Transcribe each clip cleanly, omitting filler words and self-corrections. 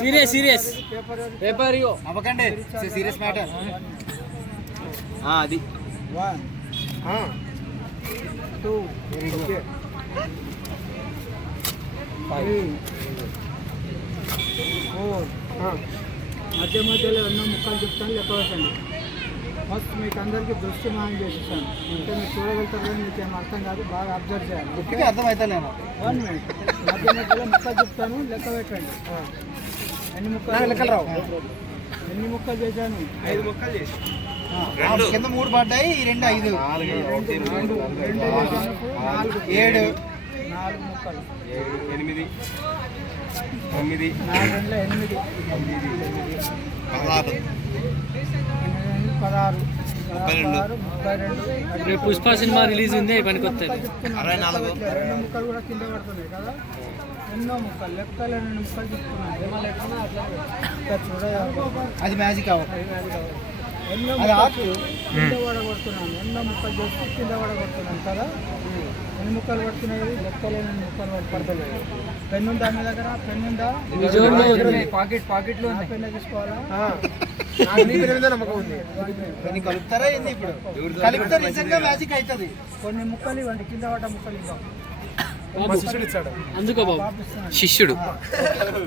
Serious serious paper అవ్వకండి serious matter అది 1 2 3 4 మధ్య మధ్యలో ఎన్నో ముక్కలు చెప్తాను లెక్క పెట్టండి. ఫస్ట్ మీకు అందరికీ దృష్టి మాయం చేసేసాను. ఇంకా మీరు చూడగలుగుతారు కానీ మీకు ఏం అర్థం కాదు, బాగా అబ్జర్వ్ చేయాలి. ఇప్పటికీ అర్థమవుతలేను. 1 మినిట్ మధ్య మధ్యలో ముక్కలు చెప్తాను లెక్క పెట్టండి. ఎన్ని ముక్కలు లెక్కలు రావు. ఎన్ని ముక్కలు చేశాను? 5 ముక్కలు చేశాను. కింద 3 పడ్డాయి, ఈ 2 5 2 7 4 ముక్కలు 8 9 16 32 పుష్ప సినిమా రిలీజ్ ఉంది. పనికి వస్తాయి 64 2 ముక్కలు కూడా కింద పడుతున్నాయి కదా. ఎన్నో ముక్కలు లెక్కలు 2 ముక్కలు చెప్తున్నాను. అది మ్యాజిక్ అవ్వాలి. ఎన్నో కింద పడగొడుతున్నాను. ఎన్నో ముక్కలు చేసి కింద పడగొడుతున్నాను కదా. ఎన్ని ముక్కలు పడుతున్నాయి? లెక్కలేని ముక్కలు పడతలేదు. పెన్ను ఉందా మీ దగ్గర? పెన్ను ఉందా? పాకెట్లో పెన్ను తీసుకోవాలా? కలుపుతారా ఏంది? ఇప్పుడు కలిపితే నిజంగా మ్యాజిక్ అవుతుంది. కొన్ని ముక్కలు ఇవ్వండి, కింద పడ్డ ముక్కలు అందుకో బాబు శిష్యుడు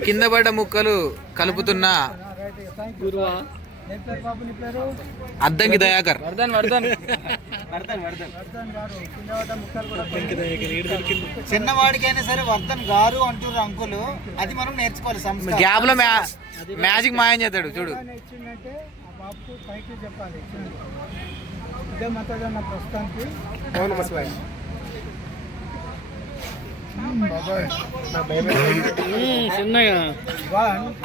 కింద పడ్డ ముక్కలు కలుపుతున్నా అద్దంకి దయాకర్. చిన్నవాడికైనా సరే వర్ధన్ గారు అంటున్నారు అంకులు. అది మనం నేర్చుకోవాలి. గ్యాప్ లో మ్యాజిక్ మాయం చేస్తాడు చూడు. ఇచ్చిందంటే ఆ బాబుకు పైకి చెప్పాలి. ఇదే మతదన్న ప్రస్తుతానికి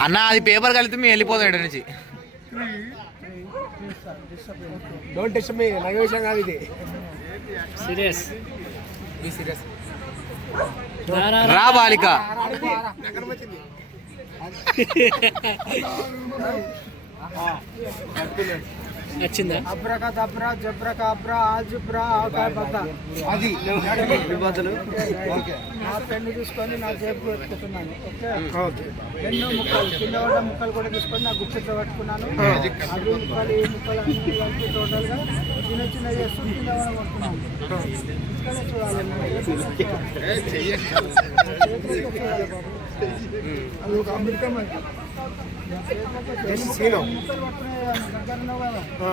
అన్న అది పేపర్ కలిపి మేము వెళ్ళిపోతాం ఇక్కడ నుంచి. Don't touch me. నగ విషయం కాదు ఇది. సీరియస్ రా బాలిక. నచ్చిందా? అబ్రకదబ్రా జబ్రకబ్రా ఆజుబ్రా ఆకాబతా. అది నా పెన్ను తీసుకొని నా జేబుకు పెట్టుకున్నాను. ఓకే. ఎన్నో ముక్కలు కింద పడ్డ ముక్కలు కూడా తీసుకొని నా గుప్పెట్లో పట్టుకున్నాను. అది ముక్కలు ఈ ముక్కలు అన్ని కలిపి టోటల్గా చిన్న చిన్న చేస్తూ కింద పడగొట్టుకున్నాను. ఇక్కడే చూడాలి. అది ఒక అమృతం అంటే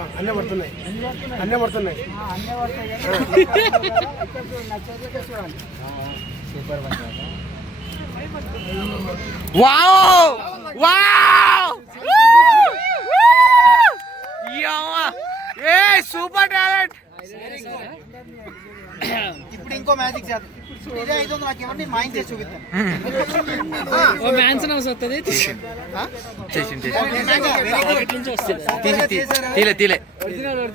అన్నీ పడుతున్నాయి. Super talent. ఇప్పుడు ఇంకో మ్యాజిక్ చేద్దాం. ఇదే 500 నాకు ఇవ్వండి, మాయం చేసి చూపిస్తాను. తీలే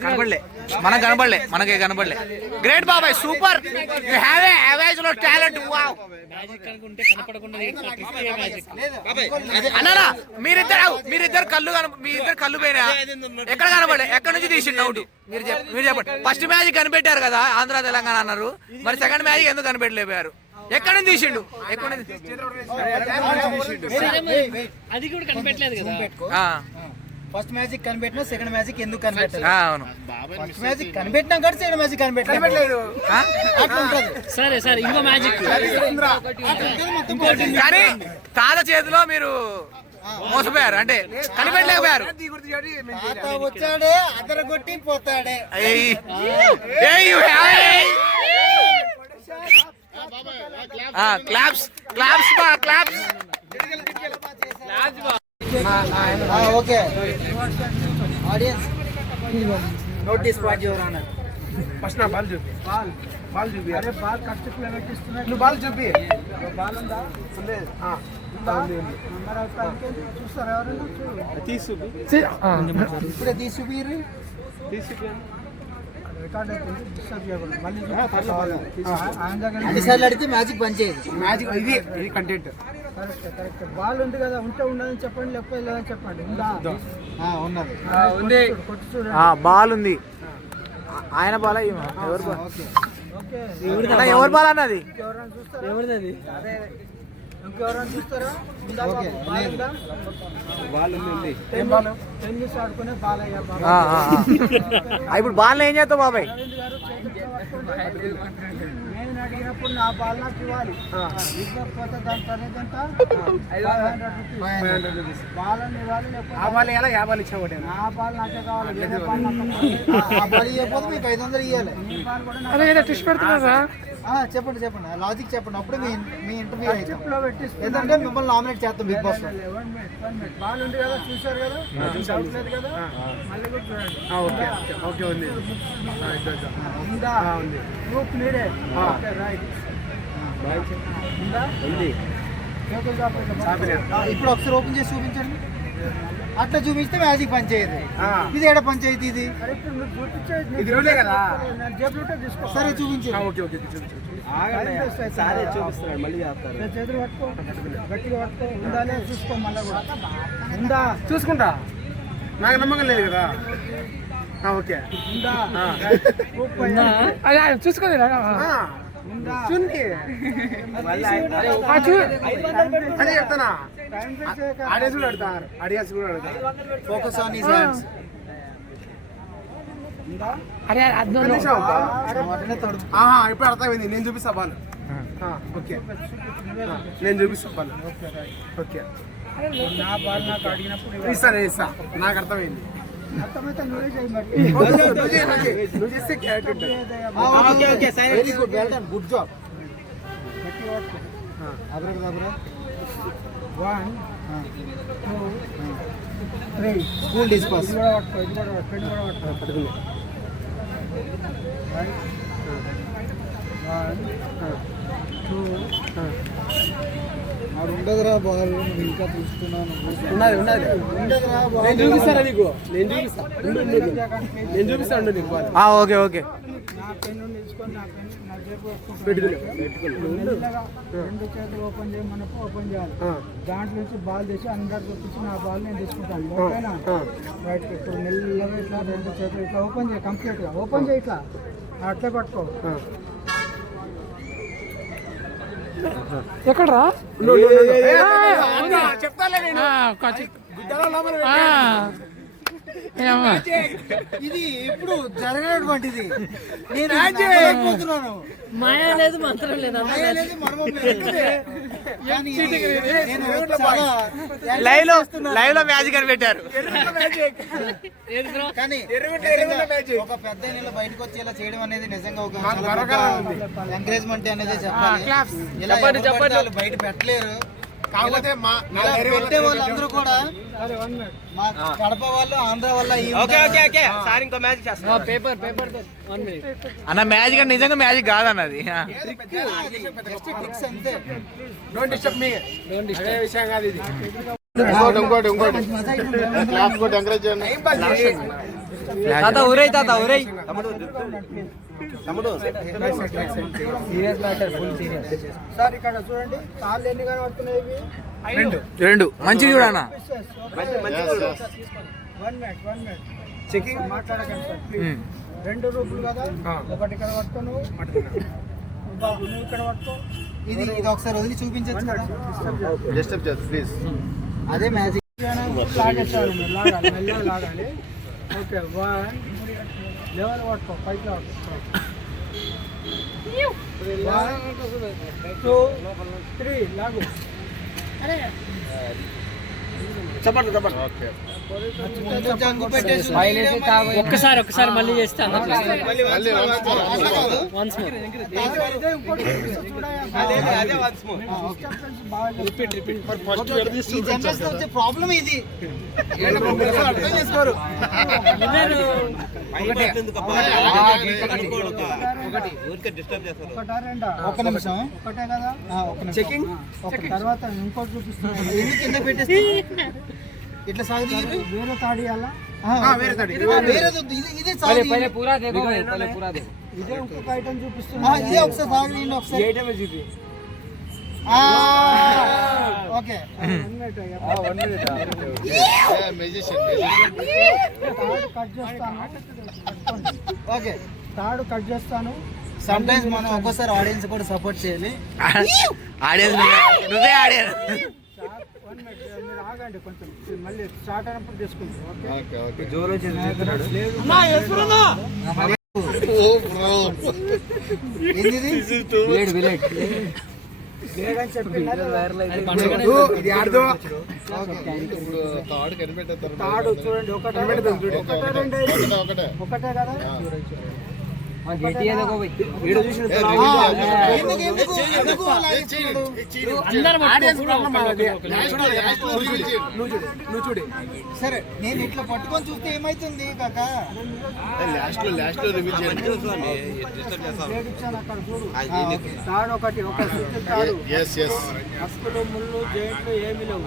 కనబడలే, మనకు కనబడలే, మనకే కనబడలే. గ్రేట్ బాబాయ్, సూపర్. యు హావ్ ఏ అవేజ్ లో టాలెంట్. వావ్. అన్నారా మీరిద్దరు కళ్ళు పోయినా ఎక్కడ కనబడలే? ఎక్కడి నుంచి తీసిండు అవుట్? మీరు చెప్పండి. ఫస్ట్ మ్యాజిక్ కనిపెట్టారు కదా ఆంధ్ర తెలంగాణ అన్నారు, మరి సెకండ్ మ్యాజిక్ ఎందుకు కనిపెట్టలేకపోయారు? ఎక్కడి నుంచి తీసిండు? అది కూడా కనిపెట్టలేదు కదా. ఫస్ట్ మ్యాజిక్ కనిపెట్టినా సెకండ్ మ్యాజిక్ ఎందుకు కనిపెట్టాలి? అవును, ఫస్ట్ మ్యాజిక్ కనిపెట్టినా కానీ సెకండ్ మ్యాజిక్ కనిపెట్టలేదు. సరే ఇంకో మ్యాజిక్. కానీ తాత చేతిలో మీరు మోసపోయారు, అంటే కనిపెట్టలేకపోయారు. వచ్చాడే అదరగొట్టి పోతాడే. Claps. Okay audience, notice what your honour. First నా బాల్ చూపి. బాల్ చూపి. అరే బాల్ కష్టం పెట్టిస్తున్నా. నువ్వు బాల్ చూపి. బాల్ ఉందా? లేదు. చూస్తారా ఎవరైనా? ఇప్పుడే తీసి రికార్డ్ అయిపోయింది. డిస్టర్బ్ చేయకూడదు. మళ్ళీ అన్నిసార్లు అడిగితే మ్యాజిక్ పనిచేయదు. మ్యాజిక్ ఇది కంటెంట్. కరెక్ట్. బాల్ ఉంది కదా, ఉంటే ఉండదని చెప్పండి, లేకపోతే లేదని చెప్పండి. ఉన్నది. బాల్ ఉంది. ఆయన బాల్ ఎవరు బాల్ అన్నది? ఎవరిది? ఇంకెవరైనా చూస్తారా? ఉందా బాబు? బాల్ ఉందా? టెన్నిస్ ఆడుకునే బాలయ్య బాబు. ఇప్పుడు బాల్ ఏం చేస్తావు బాబాయ్? రవీంద్ర గారు చేతులతో పట్టుకోండి. నేను అడిగినప్పుడు నా బాల్ నాకు ఇవ్వాలి. ఇవ్వకపోతే దాని ఖరీదు ఎంత? 500 రూపీస్. బాల్ అని ఇవ్వాలి, లేకపోతే నా బాల్ నాకే కావాలి. వేరే బాల్ నాకు ఆ బాల్ ఇవ్వకపోతే మీకు 500 ఇవ్వాలి. మీ బాల్ కూడా చెప్పండి లాజిక్ చెప్పండి. అప్పుడు మీ ఇంటర్వ్యూ ఎందుకంటే మిమ్మల్ని నామినేట్ చేస్తాం బిగ్ బాస్ లో. బాల్ ఉంది కదా, చూసారు కదా, డౌట్ లేదు కదా, మళ్ళీ కూడా చూడండి. ఉందా? ప్రూఫ్ మీరే. Okay, right. ఉందా? ఇప్పుడు ఒకసారి ఓపెన్ చేసి చూపించండి. అట్లా చూపిస్తే మ్యాజిక్ పంచాయతీ. ఇది ఏడ పంచాయతీ ఇది? సరే చూపించు. చేతులు పట్టుకో, గట్టిగా పట్టుకో. ఉందా లేదా చూసుకో. మళ్ళీ కూడా ఉందా చూసుకుంటా, నాకు నమ్మకం లేదు కదా. ఓకే, ఉందా? చూసుకోండి. ఉందా? అదే చెప్తానా, టైం వేస్ట్ చేయక. ఆడియన్స్ కూడా అడుగుతారు, ఆడియన్స్ కూడా అడుగుతారు. Focus on his hands. ఉందా? ఇప్పుడు అర్థమైంది. నేను చూపిస్తా బాల్. ఓకే, నేను చూపిస్తా బాల్. ఓకే, నా బాల్ నాకు అడిగినప్పుడు ఇస్తా, నాకు అర్థమైంది. అర్థమైతే నువ్వే చేయి మరి. నువ్వు చేస్తే క్యారెక్టర్ ఉంటుంది. Very good, well done, good job. గట్టిగా పట్టుకో. అబ్రకదబ్రా. 1 2 3. స్కూల్ డిస్పాస్. ఇది కూడా పట్టుకో, ఇది కూడా పట్టుకో, ఇది కూడా పట్టుకో. రైట్. 1 2. అది ఉండదురా బాల్, ఇంకా చూస్తున్నాను. ఉండదురా బాల్. నేను చూపిస్తాను నీకు, నేను చూపిస్తాను నీకు బాల్. Okay okay. నా పెన్ను తీసుకొని నా జేబు మెల్లగా 2 చేతులు ఓపెన్ చేయమన్నప్పుడు ఓపెన్ చేయాలి. దాంట్లో నుంచి బాల్ తీసి అందరు చూపించి నా బాల్ నేను తీసుకుంటాను. ఓకేనా? రైట్. ఇప్పుడు మెల్లగా ఇట్లా 2 చేతులు ఇట్లా ఓపెన్ చేయి, కంప్లీట్ గా ఓపెన్ చేయి. ఇట్లా అట్లే పట్టుకో. ఎక్కడరా? చెప్తాలే నేను. ఇది ఇప్పుడు జరగనటువంటిది. నేను నమ్మలేకపోతున్నాను. మాయా లేదు, మంత్రం లేదు. మాయ లేదు, మర్మం లేదు. కానీ నేను చాలా లైవ్ లో మ్యాజిక్ అని పెట్టారు. కానీ ఒక పెద్ద నీళ్ళు బయటకు వచ్చి ఇలా చేయడం అనేది నిజంగా ఒక ఎంకరేజ్మెంట్ అనేది చెప్పాలి. ఇలా వాళ్ళు బయట పెట్టలేరు. కాకపోతే పెట్టే వాళ్ళందరూ కూడా మా కడప వాళ్ళు, ఆంధ్ర వల్ల అన్న మ్యాజిక్ అంటే నిజంగా మ్యాజిక్ కాదన్నది. అంతే. Don't disturb me. అదే విషయం కాదు ఇది. ఇంకోటి ఎంకరేజ్ చేయండి. ఊరై తాత ఊరై. సార్ ఇక్కడ చూడండి, కాళ్ళు ఎన్ని కనబడుతున్నాయి? 2. మంచిది కూడా అన్న. 1 మినిట్ చెకింగ్ మాట్లాడకండి సార్ ప్లీజ్. 2 రూపులు కదా, ఒకటి ఇక్కడ పట్టుకో. నువ్వు బాబు, నువ్వు ఇక్కడ పట్టుకో. ఇది ఒకసారి వదిలి చూపించచ్చు కదా. ప్లీజ్. అదే మ్యాజిక్. లాగేస్తాను, లాగాలి, మెల్లగా లాగాలి. ఓకే, 1 లెవెల్ పట్టుకో, పైకి పట్టుకో. 1 2 3 లాగు. ఒక్కసారి మళ్ళీ చేస్తే ప్రాబ్లం ఇది. అర్థం చేసుకోరు. ఒక నిమిషం. ఒకటే కదా, చెకింగ్. తర్వాత ఇంకోటి చూపిస్తాను. కింద పెట్టేసి ఇట్లా సాగు. వేరే తాడి అలా వేరే తాడి. ఇదే సాగు. ఇదే ఇంకొక ఐటమ్ చూపిస్తున్నా. ఇదే ఒకసారి సాగు. ఒకసారి ఓకే. తాడు కట్ చేస్తాను. ఓకే, తాడు కట్ చేస్తాను. సమ్ టైమ్స్ మనం ఒక్కోసారి ఆడియన్స్ కూడా సపోర్ట్ చేయాలి. ఆడియన్స్ నువ్వే ఆడియన్స్. మీరు ఆగండి కొంచెం, మళ్ళీ స్టార్ట్ అయినప్పుడు తీసుకుంటాం. ఓకే జోలో చేస్తున్నాడు. లేదని చెప్పి ఇది ఆడదు. తాడు చూడండి, ఒకటే కదా. సరే నేను ఇట్లా పట్టుకొని చూస్తే ఏమైతుంది కాక? అక్కడ చూడు, తాడు ఒకటి, ఒక తాడు, అస్కులు ముళ్ళు జాయింట్లు ఏమి లేవు.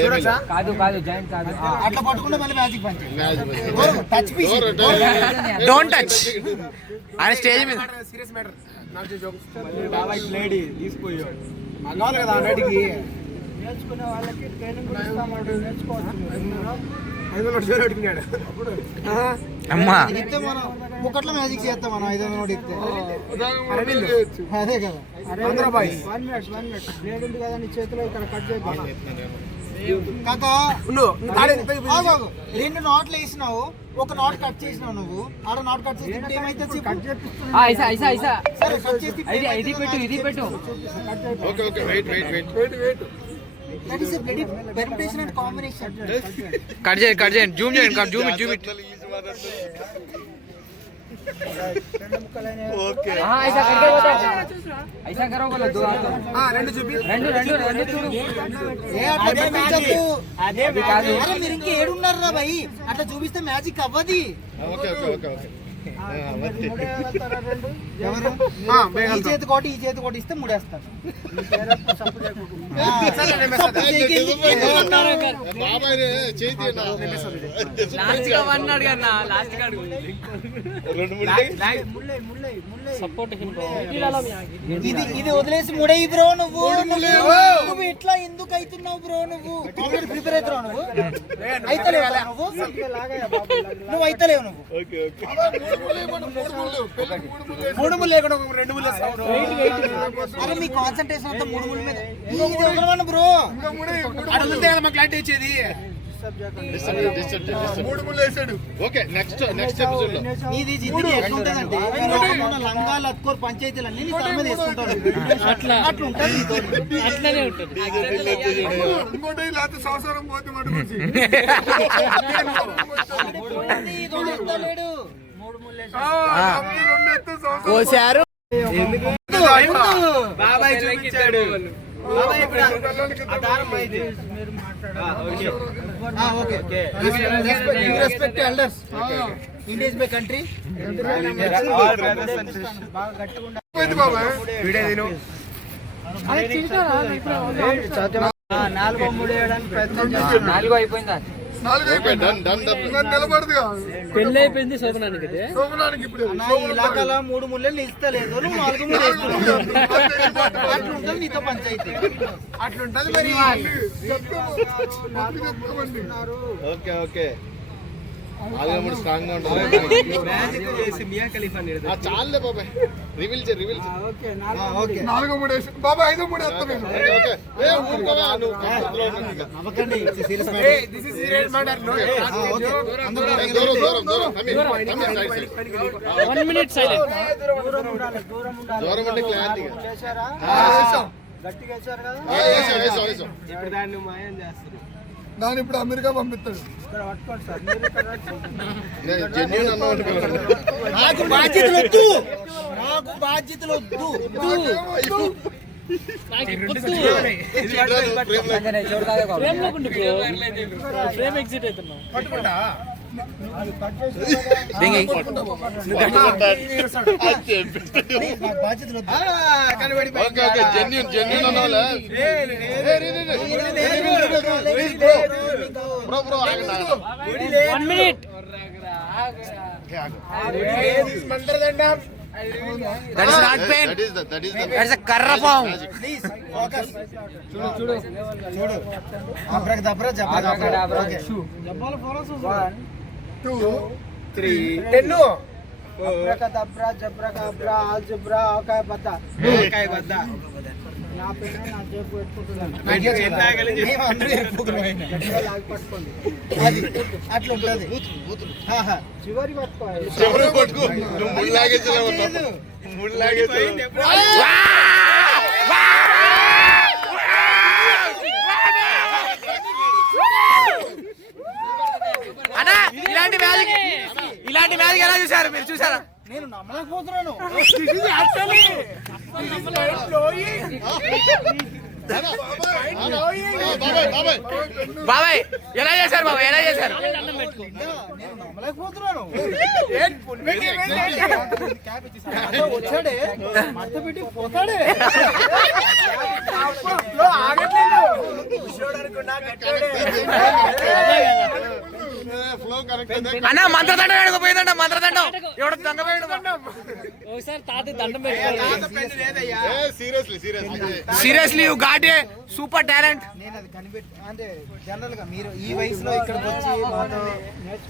ఏమన్నా కాదు జాయింట్ కాదు. అట్లా పట్టుకుంటే మళ్ళీ magic punch. Touch piece, don't touch. ఆయన స్టేజ్ మీద సీరియస్ మ్యాటర్. బాబాయ్ లేడీ తీసుకుపోయాడు అన్నారు కదా అన్నిటికి. నేర్చుకునే వాళ్ళకి ట్రైనింగ్ కూడా ఇస్తామంటే నేర్చుకోవచ్చు. 500 షేర్ పెట్టుకున్నాడు. అమ్మా ఇస్తే మనం ఒకట్లో మ్యాజిక్ చేస్తాం మనం. 500 నోట్ ఇస్తే అదే కదా. ఆంధ్రబాయ్ 1 మినిట్ బ్లేడ్ ఉంది కదా నీ చేతిలో, ఇక్కడ కట్ చేయకుండా కాక. రెండు నోట్లు వేసినావు, ఒక నోట్ కట్ చేసినావు నువ్వు. ఆడ నోట్ కట్ చేసి ఏమైతే కట్ చేపిస్తున్నావు. ఇది పెట్టు. That is a bloody permutation and combination. Cut చేయండి జూమ్ చేయండి జూమ్ ఇట్ రెండు చూపి. మీరు ఇంకా ఏడున్నారా భయ్? అట్లా చూపిస్తే మ్యాజిక్ అవ్వది. ఈ చేతి కోటి ఇస్తే ముడేస్తారు. ఇది వదిలేసి ముడయి బ్రో. నువ్వు ఇట్లా ఎందుకు అవుతున్నావు బ్రో? నువ్వు ప్రిపేర్ అవుతున్నావు. నువ్వు అయితలేవు. నువ్వు మూడు ముళ్ళు లేకుండా 2 ముళ్ళు. అరే మీ కాన్సన్ట్రేషన్ అంతా 3 ముళ్ళ మీద. బ్రో అడుగుతే కదా మాకు క్లారిటీ ఇచ్చేది. 3 ముళ్ళు వేసాడు. ఓకే నెక్స్ట్ ఎపిసోడ్ లో ఇది జిందగీ ఎట్లుంటదంటే, లంగాలు అత్కోరు పంచాయతీలన్నీ నీ తల మీద వేసుకుంటాడు. అట్లా ఉంటుంది. అట్లనే ఉంటుంది. ఇంకోటి లేకపోతే సంవత్సరం పోతే మాట కోసారు. బాబాయ్ చూపించాడు. Respect elders. India is my country. బాగా గట్టిగా ఉండాలి. 4 3 వేయడానికి ప్రయత్నం చేస్తాను. 4 అయిపోయిందా? పెళ్లి అయిపోయింది శోభనానికి. ఈ ఇలాకాలో 3 ముళ్ళని ఇస్తలేదు, 4 ముళ్ళు వేస్తున్నావు. అట్లుంటుంది నీతో పంచాయతీ. అట్లుంటది మరి. ఓకే స్ట్రాంగ్ గా ఉంటుంది. చాలే బాబాయ్. రివీల్ చే. ఓకే 4 3 బాబాయ్ 5 3 1 minute silent. దూరం ఉంటే క్లారిటీ. గట్టిగా వేసారు కదా. ఇప్పుడు దాన్ని మాయం చేస్తారు. దాన్ని ఇప్పుడు అమెరికా పంపిస్తాడు. నాకు బాధ్యతలు వద్దు. ఫ్రేమ్ ఎగ్జిట్ అవుతున్నావు. బాధ్యతలు వద్దు. One minute. That is not pain. That is a karra palm. Please focus. చూడు అబ్రకదబ్రా జబ్రకదబ్రా. ఓకే జబ్బాల ఫోరస్ 1 2 3 10. అబ్రకదబ్రా జబ్రకబ్రా ఆల్జిబ్రా ఆకాయ బద్ద నా పైన నా జేబు పెట్టుకుంటున్నాను లాగి పట్టుకోండి అది అట్లా ఉంటుంది చివరి పట్టుకోవాలి అన్నా ఇలాంటి మ్యాజిక్ ఎలా చూసారు మీరు? చూసారా? నేను నమ్మలేకపోతున్నాను. బాబాయ్ ఎలా చేశారు? బాబాయ్ ఎలా చేశారు? నేను నమ్మలేకపోతున్నాను. వచ్చాడే మట్ట పెట్టి పోతాడే అన్న మంత్రదండం ఎడకపోయిందంట. మంత్రదండం ఎవడ దంగపోయాడు. ఒకసారి తాత దండం పెట్టుకోవాలి. Seriously you got a super talent. నేను అది కనిపెట్టి అంటే జనరల్ గా మీరు ఈ వయసులో ఇక్కడికి వచ్చి మాతో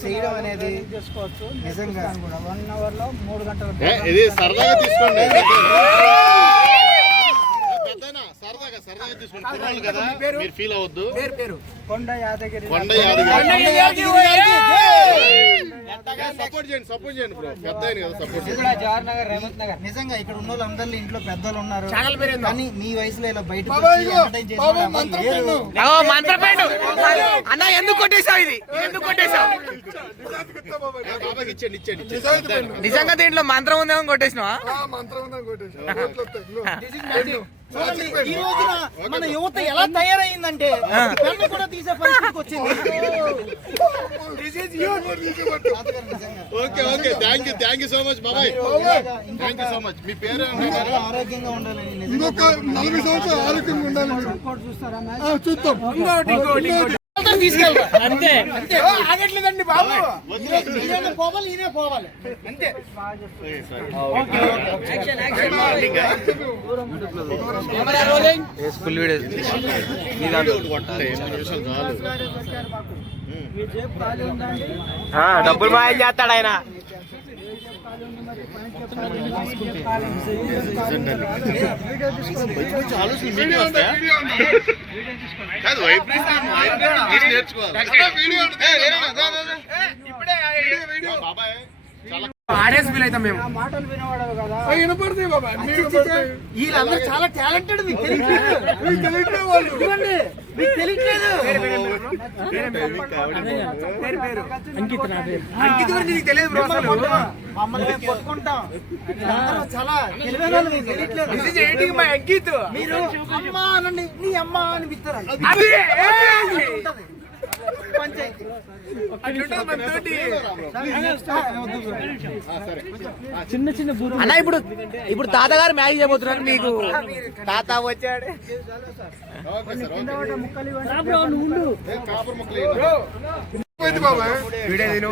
చేయడం అనేది చేసుకోవచ్చు. నిజంగా 1 అవర్ లో 3 గంటలు ఇది సరదాగా తీసుకోండి. సరదాగా తీసుకోండి. కుర్రాళ్ళు కదా, మీరు ఫీల్ అవద్దు. కొండ యాదగిరి సపోర్ట్ చేయండి బ్రో. పెద్ద ఆయన కదా, సపోర్ట్ చేయండి. జవహర్ నగర్, రేవంత్ నగర్. నిజంగా ఇక్కడ ఉన్న వాళ్ళందరిలో ఇంట్లో పెద్దలు ఉన్నారు కానీ మీ వయసులో ఇలా బయటకు వచ్చి entertain చేసిన వాళ్ళు లేరు. మంత్రపేడు అన్న ఎందుకు కొట్టేశావు? ఇది ఎందుకు కొట్టేశావు? బాబాకి ఇచ్చేయండి. నిజంగా దీంట్లో మంత్రం ఉందేమో కొట్టేసినావా? చూడండి, ఈ రోజున మన యువత ఎలా తయారైందంటే పెన్ను కూడా తీసే పరిస్థితికి వచ్చింది. Okay thank you so much బాబాయ్. Thank you so much. మీ పేరు ఆరోగ్యంగా ఉండాలని ఇంకొక 40 సంవత్సరాలు ఆరోగ్యంగా ఉండాలని చూస్తారా? చూద్దాం. తీసుకెళ్తా అంతే. ఆగట్లేదండి బాబు. పోవాలి ఈయనే పోవాలి అంతే. ఫుల్ వీడియో డబ్బులు మాయం చేస్తాడు ఆయన. బాబాయ్ ఆడియన్స్ ఫీల్ అవుతాం మేము. మాటలు వినవాడవు కదా. వినపడతాయి బాబా. వీళ్ళందరూ చాలా టాలెంటెడ్. మీకు తెలియట్లేదు. ఇదిగోండి, మీకు తెలియట్లేదు. అంకిత్ నా పేరు. మమ్మల్ని కొట్టుకుంటాం. అందరూ చాలా తెలివైన వాళ్ళు. మీకు తెలియట్లేదు. మీరు అమ్మ అనండి, నీ అమ్మ అని పిలుస్తారు. పంచాయతీ చిన్న చిన్న బూరు. అన్న ఇప్పుడు తాతగారు మ్యాచ్ చేయబోతున్నారు. మీకు తాత వచ్చాడు. కాపర్ ముక్కలు బాబాయ్ వీడియో